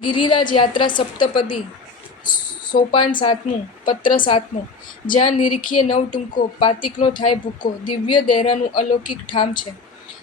ગિરિરાજ યાત્રા સપ્તપદી સોપાન સાતમું પત્ર સાતમો જ્યાં નિરીખીએ નવ ટૂંકો પાતિકનો થાય ભૂકો દિવ્ય દૈરાનું અલૌકિક ઠામ છે.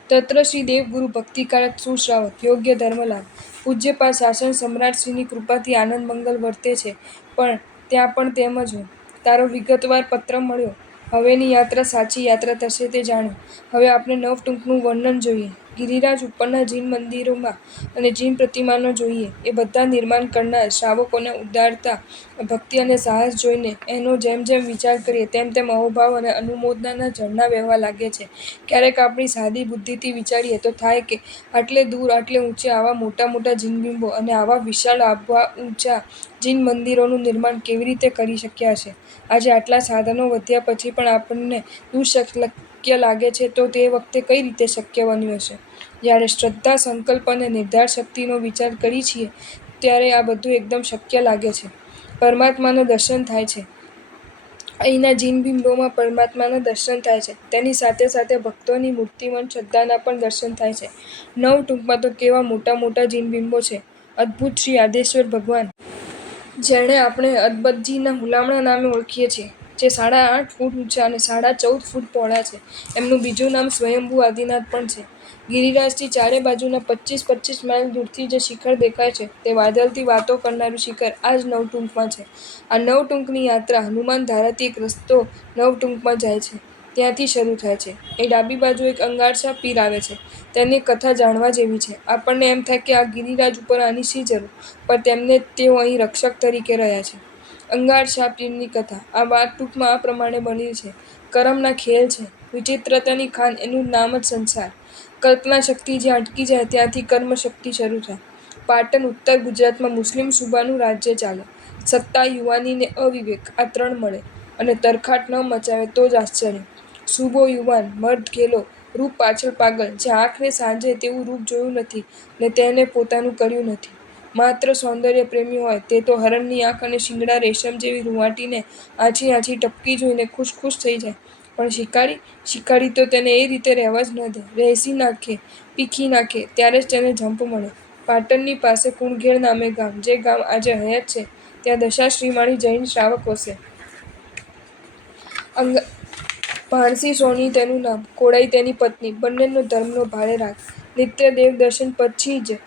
તત્ર શ્રી દેવગુરુ ભક્તિકારક સુશ્રાવક યોગ્ય ધર્મલાભ પૂજ્યપાદ શાસન સમ્રાટશ્રીની કૃપાથી આનંદ મંગલ વર્તે છે. પણ ત્યાં પણ તેમ જ હોય. તારો વિગતવાર પત્ર મળ્યો. હવેની યાત્રા સાચી યાત્રા થશે તે જાણ્યું. હવે આપણે નવ ટૂંકનું વર્ણન જોઈએ. ગિરિરાજ ઉપરના જીન મંદિરોમાં અને જીન પ્રતિમાનો જોઈએ. એ બધા નિર્માણ કરનાર શ્રાવકોના ઉદારતા, ભક્તિ અને સાહસ જોઈને એનો જેમ જેમ વિચાર કરીએ તેમ તેમ અહોભાવ અને અનુમોદનાના ઝરણાં વહેવા લાગે છે. ક્યારેક આપણી સાદી બુદ્ધિથી વિચારીએ તો થાય કે આટલે દૂર આટલે ઊંચે આવા મોટા મોટા જીનબિંબો અને આવા વિશાળ આભા ઊંચા જીન મંદિરોનું નિર્માણ કેવી રીતે કરી શક્યા હશે? આજે આટલા સાધનો વધ્યા પછી પણ આપણને દુઃશક્ય લાગે છે તો તે વખતે કઈ રીતે શક્ય બન્યું હશે? જ્યારે શ્રદ્ધા, સંકલ્પ અને નિર્ધાર શક્તિનો વિચાર કરી છીએ ત્યારે આ બધું એકદમ શક્ય લાગે છે. પરમાત્માના દર્શન થાય છે. અહીંના જીનબિંબોમાં પરમાત્માના દર્શન થાય છે. તેની સાથે સાથે ભક્તોની મૂર્તિમંત શ્રદ્ધાના પણ દર્શન થાય છે. નવ ટૂંકમાં તો કેવા મોટા મોટા જીનબિંબો છે. અદ્ભુત શ્રી આદ્યેશ્વર ભગવાન, જેણે આપણે અદબદજીના હુલામણા નામે ઓળખીએ છીએ, જે 8.5 ફૂટ ઊંચા અને 14.5 ફૂટ પહોળા છે. એમનું બીજું નામ સ્વયંભૂ આદિનાથ પણ છે. ગિરિરાજથી ચારે બાજુના 25-25 માઇલ દૂરથી જે શિખર દેખાય છે તે વાદળથી વાતો કરનારું શિખર આ જ નવ ટૂંકમાં છે. આ નવ ટૂંકની યાત્રા હનુમાન ધારાથી એક રસ્તો નવ ટૂંકમાં જાય છે ત્યાંથી શરૂ થાય છે. એ ડાબી બાજુ એક અંગારસા પીર આવે છે. તેની કથા જાણવા જેવી છે. આપણને એમ થાય કે આ ગિરિરાજ ઉપર આની શી જરૂર? પણ તેમને તેઓ અહીં રક્ષક તરીકે રહ્યા છે. અંગારસા પીરની કથા આ વાત ટૂંકમાં આ પ્રમાણે બની છે. કરમના ખેલ છે. વિચિત્રતાની ખાન એનું નામ જ સંસાર. કલ્પના શક્તિ જ્યાં અટકી જાય ત્યાંથી કર્મ શક્તિ શરૂ થાય. પાટણ ઉત્તર ગુજરાતમાં મુસ્લિમ સુબાનું રાજ્ય ચાલે. સત્તા, યુવાની ને અવિવેક આ ત્રણ મળે અને તરખાટ ન મચાવે તો જ આશ્ચર્ય. સુબો યુવાન, મર્દ ઘેલો, રૂપ પાછળ પાગલ, જે આંખને સાંજે તેવું રૂપ જોયું નથી ને તેને પોતાનું કર્યું નથી. માત્ર સૌંદર્ય પ્રેમી હોય તે તો હરણની આંખ અને શિંગડા રેશમ જેવી રૂંવાટીને આછી આછી ટપકી જોઈને ખુશ ખુશ થઈ જાય. પણ શિકારી? શિકારી તો તેને એ રીતે રહેવા જ ન દે. રહેસી નાખે, પીખી નાખે ત્યારે જ તેને જંપ મળે. પાટણની પાસે કુણઘેર નામે ગામ, જે ગામ આજે હયાત છે. ત્યાં દશા શ્રીમાળી જૈન શ્રાવક વસે. ભાણસી સોની તેનું નામ, કોડાઈ તેની પત્ની. બંનેનો ધર્મનો ભારે રાગ. નિત્ય દેવદર્શન પછી જ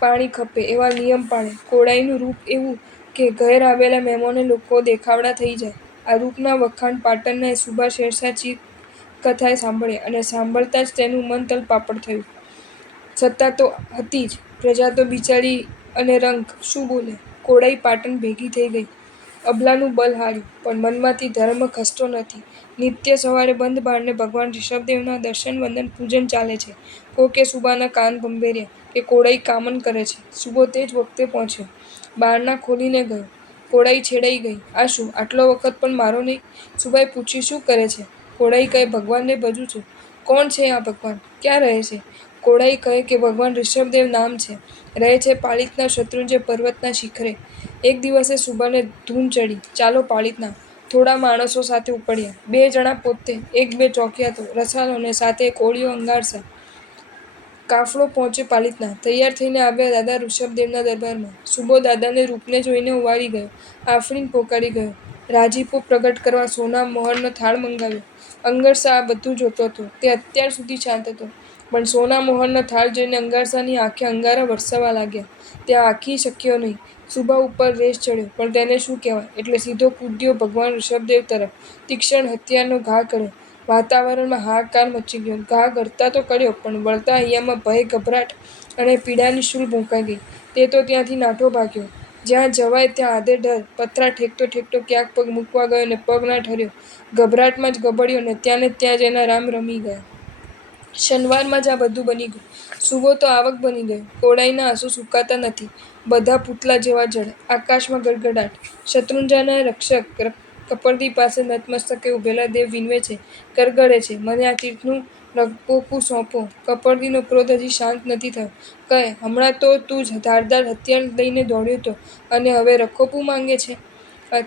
પાણી ખપે એવા નિયમ પાળે. કોડાઈનું રૂપ એવું કે ઘેર આવેલા મહેમાનો લોકો દેખાવડા થઈ જાય. આ રૂપના વખાણ પાટણના સુબા શેરશાહ ચીર કથાએ સાંભળ્યા અને સાંભળતાં જ તેનું મન તલપાપડ થયું. સત્તા તો હતી જ, પ્રજા તો બિચારી અને રંક શું બોલે? કોડાઈ પાટણ ભેગી થઈ ગઈ. અબલાનું બલ હાર્યું, પણ મનમાંથી ધર્મ ખસતો નથી. નિત્ય સવારે બંધ બારણે ભગવાન ઋષભદેવના દર્શન વંદન પૂજન ચાલે છે. કોકે સુબાના કાન ભંભેર્યા કે કોડાઈ કામન કરે છે. સુબો તે જ વખતે પહોંચ્યો. બારણાં ખોલીને ગયો. કોડાઈ છેડાઈ ગઈ. આ શું? આટલો વખત પણ મારો નહીં? સુબાએ પૂછ્યું, શું કરે છે? કોડાઈ કહે, ભગવાનને ભજું છું. કોણ છે આ ભગવાન? ક્યાં રહે છે? કોડાઈ કહે કે ભગવાન ઋષભદેવ નામ છે. રહે છે પાલિતના શત્રુંજય પર્વતના શિખરે. એક દિવસે સુબાને ધૂન ચડી, ચાલો પાલિતના. થોડા માણસો સાથે ઉપડ્યા. 2 જણા પોતે, 1-2 ચોકિયાતો, રસાલો ને સાથે કોળીઓ અંગારસા. કાફલો પહોંચ્યો પાલિતના. તૈયાર થઈને આવ્યા દાદા ઋષભદેવના દરબારમાં. સુબો દાદાને રૂપને જોઈને ઉવાળી ગયો. આફરીન પોકારી ગયો. રાજીપો પ્રગટ કરવા સોના મહોરનો થાળ મંગાવ્યો. અંગારસા આ બધું જોતો હતો. તે અત્યાર સુધી શાંત હતો. પણ સોના મહોરનો થાળ જોઈને અંગારસાની આંખે અંગારા વરસવા લાગ્યા. તે આંખી શક્યો નહીં. સુબા ઉપર રેસ ચડ્યો, પણ તેને શું કહેવાય એટલે સીધો કૂદ્યો ભગવાન ઋષભદેવ તરફ. તીક્ષ્ણ હથિયારનો ઘા કર્યો. વાતાવરણમાં હાહાકાર મચી ગયો. ઘા ઘડતા તો કર્યો, પણ વળતા હૈયામાં ભય, ગભરાટ અને પીડાની શૂલ ભૂંકાઈ ગઈ. તે તો ત્યાંથી નાઠો ભાગ્યો. જ્યાં જવાય ત્યાં આધેડર પથરા ઠેકતો ઠેકતો ક્યાંક પગ મૂકવા ગયો ને પગ ના ઠર્યો. ગભરાટમાં જ ગબડ્યો ને ત્યાં જ એના રામ રમી ગયા. ક્ષણવારમાં જ આ બધું બની ગયું. સુબો તો આવક બની ગયો. કોડાઈના આંસુ સુકાતા નથી. બધા પૂતલા જેવા જડ. આકાશમાં ગડગડાટ. શત્રુંજયના રક્ષક કપરદી પાસે નતમસ્તકે ઊભેલા દેવ વિનવે છે, ગડગડે છે, મને આ તીર્થનું રગપોકું સોંપો. કપરદીનો ક્રોધ હજી શાંત નથી થયો. કહે, હમણાં તો તું જ ધારદાર હથિયાર લઈને દોડ્યો હતો અને હવે રખોપું માંગે છે?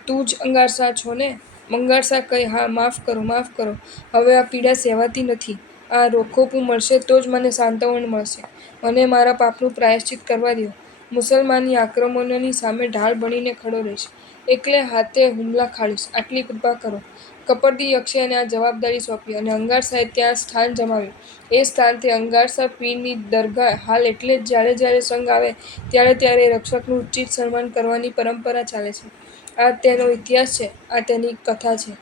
તું જ અંગારસા છો ને? અંગારસા કહે, હા, માફ કરો, માફ કરો. હવે આ પીડા સહેવાતી નથી. આ રખોપું મળશે તો જ મને સાંત્વન મળશે. મને મારા પાપનું પ્રાયશ્ચિત કરવા દ્યો. મુસલમાની આક્રમણોની સામે ઢાળ બનીને ખડો રહીશ. એકલે હાથે હુમલા ખાડીશ. આટલી કૃપા કરો. કપરદી યક્ષે એને આ જવાબદારી સોંપી અને અંગારસાએ ત્યાં સ્થાન જમાવ્યું. એ સ્થાનથી અંગારસા પીરની દરગાહ હાલ એટલે જ જ્યારે જ્યારે સંઘ આવે ત્યારે ત્યારે રક્ષકનું ઉચિત સન્માન કરવાની પરંપરા ચાલે છે. આ તેનો ઇતિહાસ છે. આ તેની કથા છે.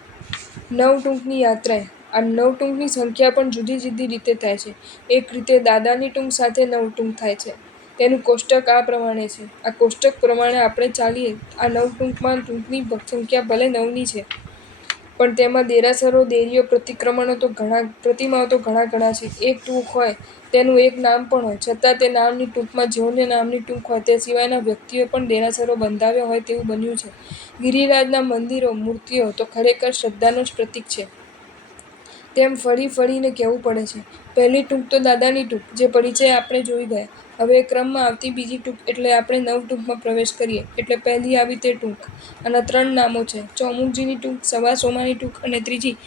નવટૂંકની યાત્રા. આ નવટૂંકની સંખ્યા પણ જુદી જુદી રીતે થાય છે. એક રીતે દાદાની ટૂંક સાથે નવટૂંક થાય છે. તેનું કોષ્ટક આ પ્રમાણે છે. આ કોષ્ટક પ્રમાણે આપણે ચાલીએ. આ નવટૂંકમાં ટૂંકની સંખ્યા ભલે 9ની છે, પણ તેમાં દેરાસરો, દેરીઓ, પ્રતિમાઓ તો ઘણા છે. એક ટૂંક હોય તેનું એક નામ પણ હોય, છતાં તે નામની ટૂંકમાં જેઓને નામની ટૂંક હોય તે સિવાયના વ્યક્તિઓએ પણ દેરાસરો બંધાવ્યા હોય તેવું બન્યું છે. ગિરિરાજના મંદિરો, મૂર્તિઓ તો ખરેખર શ્રદ્ધાનું જ પ્રતીક છે. તેમ ફળી ફળીને કહેવું પડે છે. પહેલી ટૂંક તો દાદાની ટૂંક, જે પરિચય આપણે જોઈ ગયા. હવે એ ક્રમમાં આવતી બીજી ટૂંક એટલે આપણે નવટૂંકમાં પ્રવેશ કરીએ. એટલે પહેલી આવી તે ટૂંક. આના 3 નામો છે: ચોમુખજીની ટૂંક, સવા સોમાની ટૂંક અને ત્રીજી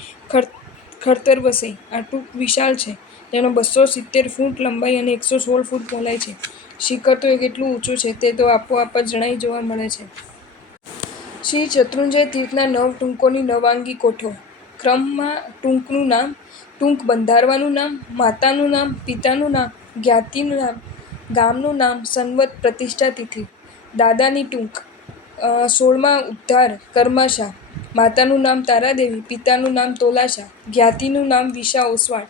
ખડતર વસઈ. આ ટૂંક વિશાળ છે. તેનો 270 ફૂટ લંબાઈ અને 116 ફૂટ પહોળાઈ છે. શિખર તો એ કેટલું ઊંચું છે તે તો આપોઆપ જ જણાઈ જોવા મળે છે. શ્રી શત્રુંજય તીર્થના 9 ટૂંકોની નવાંગી કોઠો. ક્રમમાં ટૂંકનું નામ, ટૂંક બંધારવાનું નામ, માતાનું નામ, પિતાનું નામ, જ્ઞાતિનું નામ, ગામનું નામ, સંવત, પ્રતિષ્ઠા તિથિ. દાદાની ટૂંક. 16મા ઉદ્ધાર કર્માશા. માતાનું નામ તારાદેવી, પિતાનું નામ તોલાશા, જ્ઞાતિનું નામ વિશા ઓસવાળ,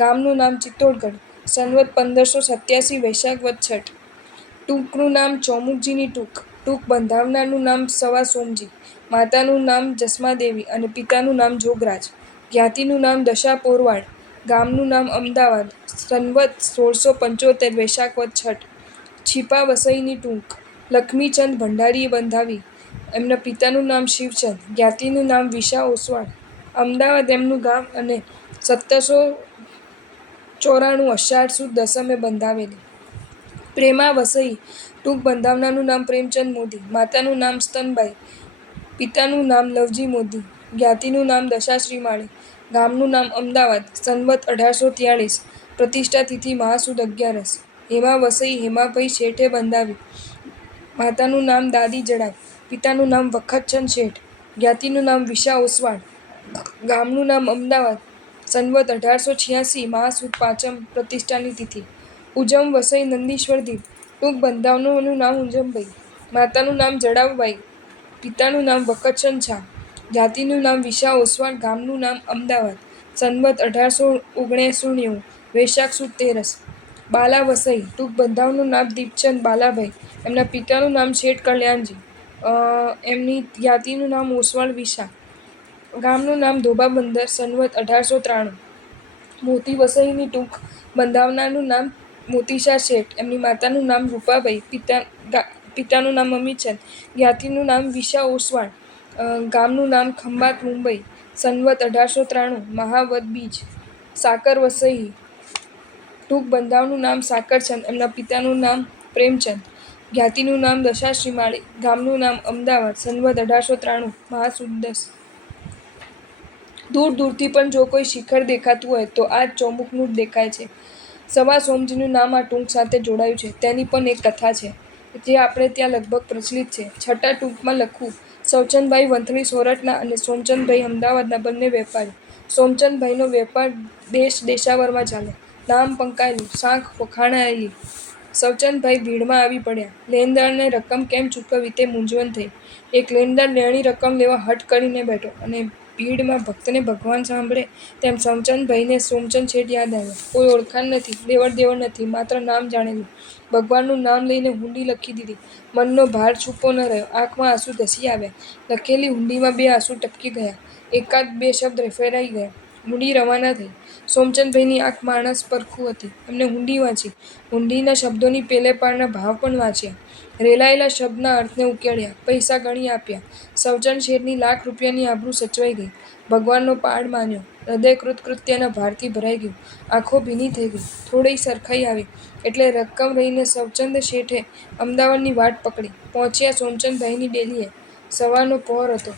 ગામનું નામ ચિત્તોડગઢ, સંવત 1587 વૈશાખ વદ છઠ. ટૂંકનું નામ ચોમુખજીની ટૂંક. ટૂંક બંધાવનારનું નામ સવા સોમજી, માતાનું નામ જસમાદેવી અને પિતાનું નામ જોગરાજ, જ્ઞાતિનું નામ દશા પોરવાડ, ગામનું નામ અમદાવાદ, સંવત 1675 વૈશાખ વદ છઠ. છીપા વસઈની ટૂંક. લક્ષ્મીચંદ ભંડારીએ બંધાવી. એમના પિતાનું નામ શિવચંદ, જ્ઞાતિનું નામ વિશા ઓસવાળ, અમદાવાદ એમનું ગામ અને 1794 અષાઢ સુદ દસમે બંધાવેલી. પ્રેમા વસઈ. ટૂંક બંધાવનારનું નામ પ્રેમચંદ મોદી, માતાનું નામ સ્તનબાઈ, પિતાનું નામ લવજી મોદી, જ્ઞાતિનું નામ દશાશ્રી માળી, ગામનું નામ અમદાવાદ, સંવત 1843, પ્રતિષ્ઠા તિથિ મહાસુદ 11. હેમા વસઈ. હેમાભાઈ શેઠે બંધાવી. માતાનું નામ દાદી જડાવ, પિતાનું નામ વખતચંદ શેઠ, જ્ઞાતિનું નામ વિશા ઓસવાળ, ગામનું નામ અમદાવાદ, સંવત 1886 મહાસુદ 5મ, પ્રતિષ્ઠાની તિથિ. ઉજમ વસઈ નંદીશ્વર દીપ. ટૂંક બંધાવનારનું નામ ઉજમભાઈ, માતાનું નામ જડાવબાઈ, પિતાનું નામ વખતચંદ શાહ, જ્ઞાતિનું નામ વિશા ઓસવાળ, ગામનું નામ અમદાવાદ, સંવત 1899 વૈશાખ સુદ 13. બાલા વસઈ. ટૂંક બંધાવનારનું નામ દીપચંદ બાલાભાઈ, એમના પિતાનું નામ શેઠ કલ્યાણજી, એમની જ્ઞાતિનું નામ ઓસવાળ વિશા, ગામનું નામ ધોબાબંદર, સંવત 1893. મોતી વસઈની ટૂંક બંધાવનારનું નામ મોતીશા શેઠ, એમની માતાનું નામ રૂપાબાઈ, પિતાનું નામ અમીચંદ, જ્ઞાતિનું નામ વિશા ઓસવાળ, ગામનું નામ ખંભાત મુંબઈ, સંવત 1893 મહાવદ બીજ. સાકર વસઈ. ટૂંક બંધાવનારનું નામ સાકરચંદ, એમના પિતાનું નામ પ્રેમચંદ, જ્ઞાતિનું નામ દશાશ્રી માળી, ગામનું નામ અમદાવાદ, સંવત 1893 મહાસુદ 10. દૂર દૂરથી પણ જો કોઈ શિખર દેખાતું હોય તો આ ચોમુખનું જ દેખાય છે. સવા સોમજીનું નામ આ ટૂંક સાથે જોડાયું છે. તેની પણ એક કથા છે, જે આપણે ત્યાં લગભગ પ્રચલિત છે. છઠ્ઠા ટૂંકમાં લખવું. સવચંદભાઈ વંથલી સોરઠના અને સોમચંદભાઈ અમદાવાદના બંને વેપારી. સોમચંદભાઈનો વેપાર દેશાવરમાં ચાલે. નામ પંકાયેલું, શાખ વખાણાયેલી. સવચંદભાઈ ભીડમાં આવી પડ્યા. લેણદારને રકમ કેમ ચૂકવવી તે મૂંઝવણ થઈ. એક લેણદાર લેણી રકમ લેવા હઠ કરીને બેઠો અને ભીડમાં ભક્તને ભગવાન સાંભળે તેમ સવચંદભાઈને સોમચંદ શેઠ યાદ આવ્યા. કોઈ ઓળખાણ નથી, લેવડ દેવડ નથી, માત્ર નામ જાણેલું. ભગવાનનું નામ લઈને હુંડી લખી દીધી. મનનો ભાર છૂપો ન રહ્યો. આંખમાં આંસુ ધસી આવ્યા. લખેલી હુંડીમાં 2 આંસુ ટપકી ગયા. એકાદ 2 શબ્દ ફેરાઈ ગયા. હુંડી રવાના થઈ. સોમચંદભાઈની આંખ માણસ પરખું હતી. એમને હુંડી વાંચી. હુંડીના શબ્દોની પેલે પારના ભાવ પણ વાંચ્યા. રેલાયેલા શબ્દના અર્થને ઉકેળ્યા. પૈસા ગણી આપ્યા. સવચંદ શેઠની લાખ રૂપિયાની આબરૂ સચવાઈ ગઈ. ભગવાનનો પાડ માન્યો. હૃદય કૃતકૃત્યના ભારથી ભરાઈ ગયું. આંખો ભીની થઈ ગઈ. થોડી સરખાઈ આવી એટલે રકમ લઈને સવચંદ શેઠે અમદાવાદની વાટ પકડી. પહોંચ્યા સોમચંદભાઈની ડેલીએ. સવારનો પહોર હતો.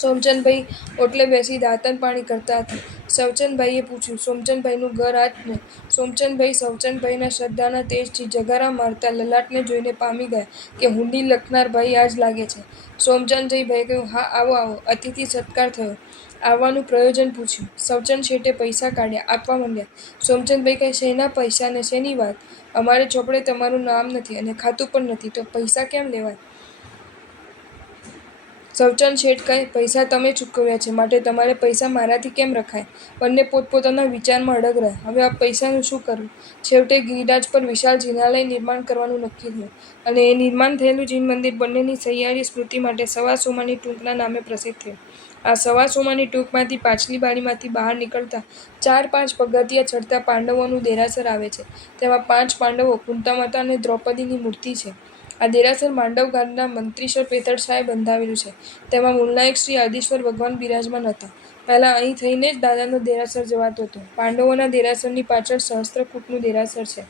સોમચંદભાઈ ઓટલે બેસી દાંતણ પાણી કરતા હતા. સવચનભાઈએ પૂછ્યું. સોમચંદભાઈનું ઘર આ જ ને? સોમચંદભાઈ સવચનભાઈના શ્રદ્ધાના તેજથી જગારા મારતા લલાટને જોઈને પામી ગયા કે હુંડી લખનાર ભાઈ આ જ લાગે છે. સોમચંદભાઈએ કહ્યું, હા, આવો આવો. અતિથિ સત્કાર થયો. આવવાનું પ્રયોજન પૂછ્યું. સવચન શેઠે પૈસા કાઢ્યા, આપવા માંડ્યા. સોમચંદભાઈ કહે, શેના પૈસા ને શેની વાત? અમારે ચોપડે તમારું નામ નથી અને ખાતું પણ નથી, તો પૈસા કેમ લેવાય? સવચન શેઠ કહે, પૈસા તમે ચૂકવ્યા છે, માટે તમારે પૈસા મારાથી કેમ રખાય? બંને પોતપોતાના વિચારમાં અડગ રહ્યા. હવે આ પૈસાનું શું કરવું? છેવટે ગિરિરાજ પર વિશાળ જિનાલય નિર્માણ કરવાનું નક્કી થયું અને એ નિર્માણ થયેલું જીન મંદિર બંનેની સહિયારી સ્મૃતિ માટે સવા સોમાની ટૂંકના નામે પ્રસિદ્ધ થયું. આ સવા સોમાની ટૂંકમાંથી પાછલી બારીમાંથી બહાર નીકળતા 4-5 પગથિયાં ચડતા પાંડવોનું દેરાસર આવે છે. તેમાં 5 પાંડવો, કુંતામાતા અને દ્રૌપદીની મૂર્તિ છે. આ દેરાસર માંડવ ગામના મંત્રીશ્વર પેતળશાહે બંધાવેલું છે. તેમાં મૂળનાયક શ્રી આદિશ્વર ભગવાન બિરાજમાન હતા. પહેલાં અહીં થઈને જ દાદાનો દેરાસર જવાતો હતો. પાંડવોના દેરાસરની પાછળ સહસ્ત્રકૂટનું દેરાસર છે.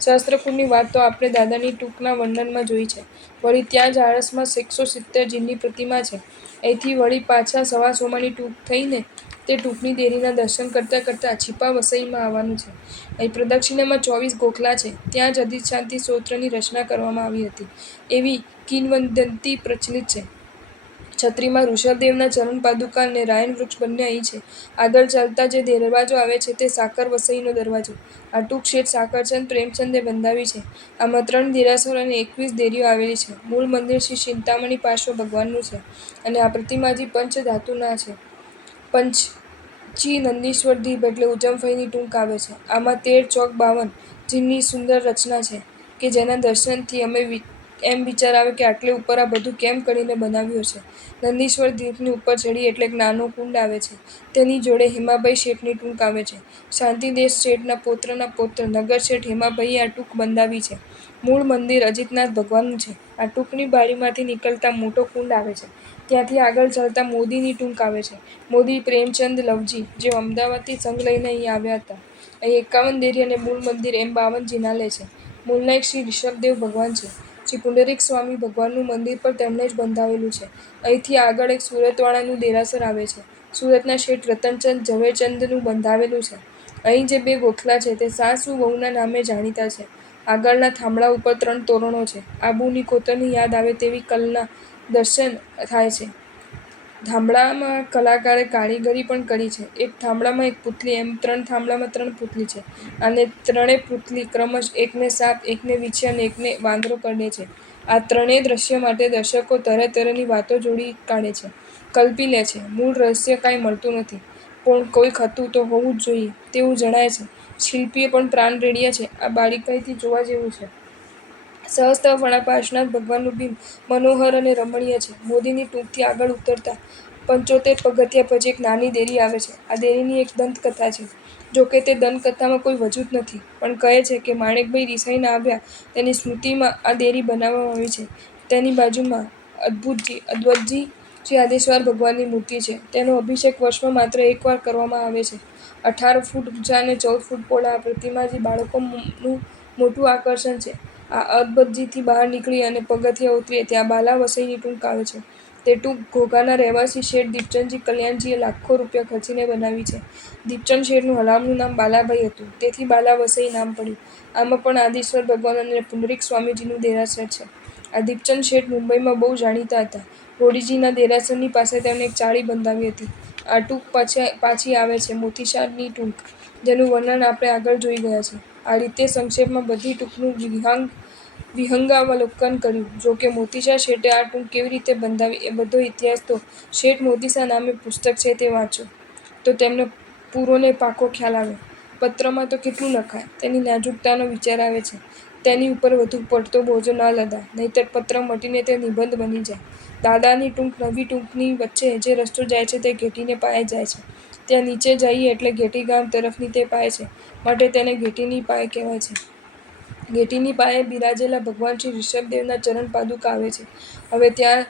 સહસ્ત્રકૂટની વાત તો આપણે દાદાની ટૂંકના વર્ણનમાં જોઈ છે. વળી ત્યાં જ આળસમાં 170 જીનની પ્રતિમા છે. અહીંથી વળી પાછા સવા સોમાની ટૂંક થઈને તે ટૂંકની દેરીના દર્શન કરતાં કરતાં છીપા વસઈમાં આવવાનું છે. અહીં પ્રદક્ષિણામાં 24 ગોખલા છે. ત્યાં જ અધિષ્ઠાંતિ સ્તોત્રની રચના કરવામાં આવી હતી એવી કિંવદંતી પ્રચલિત છે. છત્રીમાં ઋષભદેવના ચરણ પાદુકા અને રાયન વૃક્ષ બંને અહીં છે. આગળ ચાલતા જે દરવાજો આવે છે તે સાકર વસઈનો દરવાજો. આ ટૂંક શેઠ સાકરચંદ પ્રેમચંદે બંધાવી છે. આમાં 3 દેરાસરો અને 21 દેરીઓ આવેલી છે. મૂળ મંદિર શ્રી ચિંતામણી પાર્શ્વ ભગવાનનું છે અને આ પ્રતિમાજી પંચધાતુના છે. પંચી નંદીશ્વર દીપ એટલે ઉજમફઈની ટૂંક આવે છે. આમાં 13 ચોક 52 જીનની સુંદર રચના છે કે જેના દર્શનથી એમ વિચાર આવે કે આટલે ઉપર આ બધું કેમ કરીને બનાવ્યું હશે. નંદીશ્વર દીપની ઉપર ચડી એટલે એક નાનો કુંડ આવે છે. તેની જોડે હેમાભાઈ શેઠની ટૂંક આવે છે. શાંતિદેશ શેઠના પૌત્રના પૌત્ર નગર શેઠ હેમાભાઈએ આ ટૂંક બંધાવી છે. મૂળ મંદિર અજીતનાથ ભગવાનનું છે. આ ટૂંકની બારીમાંથી નીકળતા મોટો કુંડ આવે છે. ત્યાંથી આગળ ચાલતા મોદીની ટૂંક આવે છે. મોદી પ્રેમચંદ લવજી, જેઓ અમદાવાદથી સંઘ લઈને અહીં આવ્યા હતા. અહીં 51 દેરી અને મૂળ મંદિર એમ 52 જિનાલય છે. મૂળનાયક શ્રી ઋષભદેવ ભગવાન છે. શ્રી પુંડરીક સ્વામી ભગવાનનું મંદિર પણ તેમણે જ બંધાવેલું છે. અહીંથી આગળ એક સુરતવાળાનું દેરાસર આવે છે. સુરતના શેઠ રતનચંદ ઝવેરચંદનું બંધાવેલું છે. અહીં જે 2 ગોખલા છે તે સાસુ વહુના નામે જાણીતા છે. આગળના થાંભલા ઉપર 3 તોરણો છે. આબુની કોતરની યાદ આવે તેવી કલના દર્શન થાય છે. થાંભલામાં કલાકારે કારીગરી પણ કરી છે. એક થાંભલામાં એક પૂતલી, એમ 3 થાંભલામાં 3 પૂતલી છે. આને 3 પૂતલી ક્રમશ એકને સાપ, એકને વીંછી અને એકને વાંદરો કરડે છે. આ 3 દ્રશ્ય માટે દર્શકો તરે-તરેની વાતો જોડી કાઢે છે, કલ્પી લે છે. મૂળ રહસ્ય કાંઈ મળતું નથી, પણ કોઈક હતું તો હોવું જ જોઈએ તેવું જણાય છે. શિલ્પીએ પણ પ્રાણ રેડ્યા છે. આ બારીકાઈથી જોવા જેવું છે. સહસ્ત્રફણા પાર્શ્વનાથ ભગવાનનું બિંબ મનોહર અને રમણીય છે. મોદીની ટૂંકથી આગળ ઉતરતા 75 પગથિયાં પછી એક નાની દેરી આવે છે. આ દેરીની એક દંતકથા છે. જોકે તે દંતકથામાં કોઈ વજૂદ નથી, પણ કહે છે કે માણેકભાઈ રિસાઈને આવ્યા તેની સ્મૃતિમાં આ દેરી બનાવવામાં આવી છે. તેની બાજુમાં અદ્વૈતજી શ્રી આદેશ્વર ભગવાનની મૂર્તિ છે. તેનો અભિષેક વર્ષમાં માત્ર એકવાર કરવામાં આવે છે. 18 ફૂટ ઊંચા અને 14 ફૂટ પહોળા આ પ્રતિમાજી બાળકોનું મોટું આકર્ષણ છે. આ અદભુતજીથી બહાર નીકળી અને પગથિયાં ઉતરીએ ત્યાં બાલા વસઈની ટૂંક આવે છે. તે ટૂંક ઘોઘાના રહેવાસી શેઠ દીપચંદજી કલ્યાણજીએ લાખો રૂપિયા ખર્ચીને બનાવી છે. દીપચંદ શેઠનું હલામણું નામ બાલાભાઈ હતું, તેથી બાલા વસઈ નામ પડ્યું. આમાં પણ આદિશ્વર ભગવાન અને પુંડરીક સ્વામીજીનું દેરાસર છે. આ દીપચંદ શેઠ મુંબઈમાં બહુ જાણીતા હતા. રોડીજીના દેરાસરની પાસે તેમણે એક ચાળી બંધાવી હતી. આ ટૂંક પાછી આવે છે. મોતીશાની ટૂંક, જેનું વર્ણન આપણે આગળ જોઈ ગયા છે. આ રીતે સંક્ષેપમાં બધી ટૂંકનું વિહંગાવલોકન કર્યું. જો કે મોતીશા શેઠે આ ટૂંક કેવી રીતે બંધાવી એ બધો ઇતિહાસ તો શેઠ મોતીશા નામે પુસ્તક છે તે વાંચો તો તેમને પૂરો ને પાકો ખ્યાલ આવે. પત્રમાં તો કેટલું લખાય, તેની નાજુકતાનો વિચાર આવે છે. તેની ઉપર વધુ પડતો બોજો ન લદાય, નહીંતર પત્ર મટીને તે નિબંધ બની જાય. દાદાની ટૂંક નવી ટૂંકની વચ્ચે જે રસ્તો જાય છે તે ઘેટીને પાયે જાય છે. ત્યાં નીચે જઈએ એટલે ઘેટી ગામ તરફની તે પાય છે, માટે તેને ઘેટીની પાય કહેવાય છે. ઘેટીની પાયે બિરાજેલા ભગવાન શ્રી ઋષભદેવના ચરણ પાદુકા આવે છે. હવે ત્યાં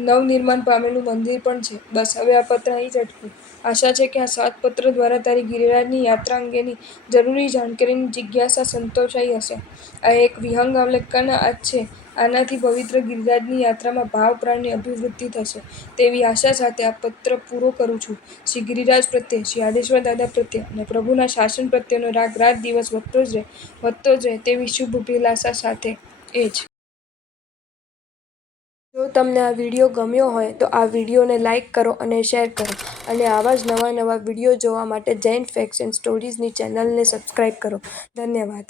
નવનિર્માણ પામેલું મંદિર પણ છે. બસ, હવે આ પત્ર અહીં જ અટક્યું. આશા છે કે આ 7 પત્રો દ્વારા તારી ગિરિરાજની યાત્રા અંગેની જરૂરી જાણકારીની જિજ્ઞાસા સંતોષાઈ હશે. આ એક વિહંગાવલોકન છે. આનાથી પવિત્ર ગિરિરાજની યાત્રામાં ભાવ પ્રાણની અભિવૃદ્ધિ થશે તેવી આશા સાથે આ પત્ર પૂરો કરું છું. શ્રી ગિરિરાજ પ્રત્યે, શ્રી આદેશ્વર દાદા પ્રત્યે અને પ્રભુના શાસન પ્રત્યેનો રાગ રાત દિવસ વધતો જ રહે તેવી શુભ અભિલાષા સાથે. એ જ. જો તમને આ વિડીયો ગમ્યો હોય તો આ વિડીયોને લાઇક કરો અને શેર કરો અને આવા જ નવા વિડીયો જોવા માટે જૈન ફેક્ટ્સ એન્ડ સ્ટોરીઝની ચેનલને સબસ્ક્રાઇબ કરો. ધન્યવાદ.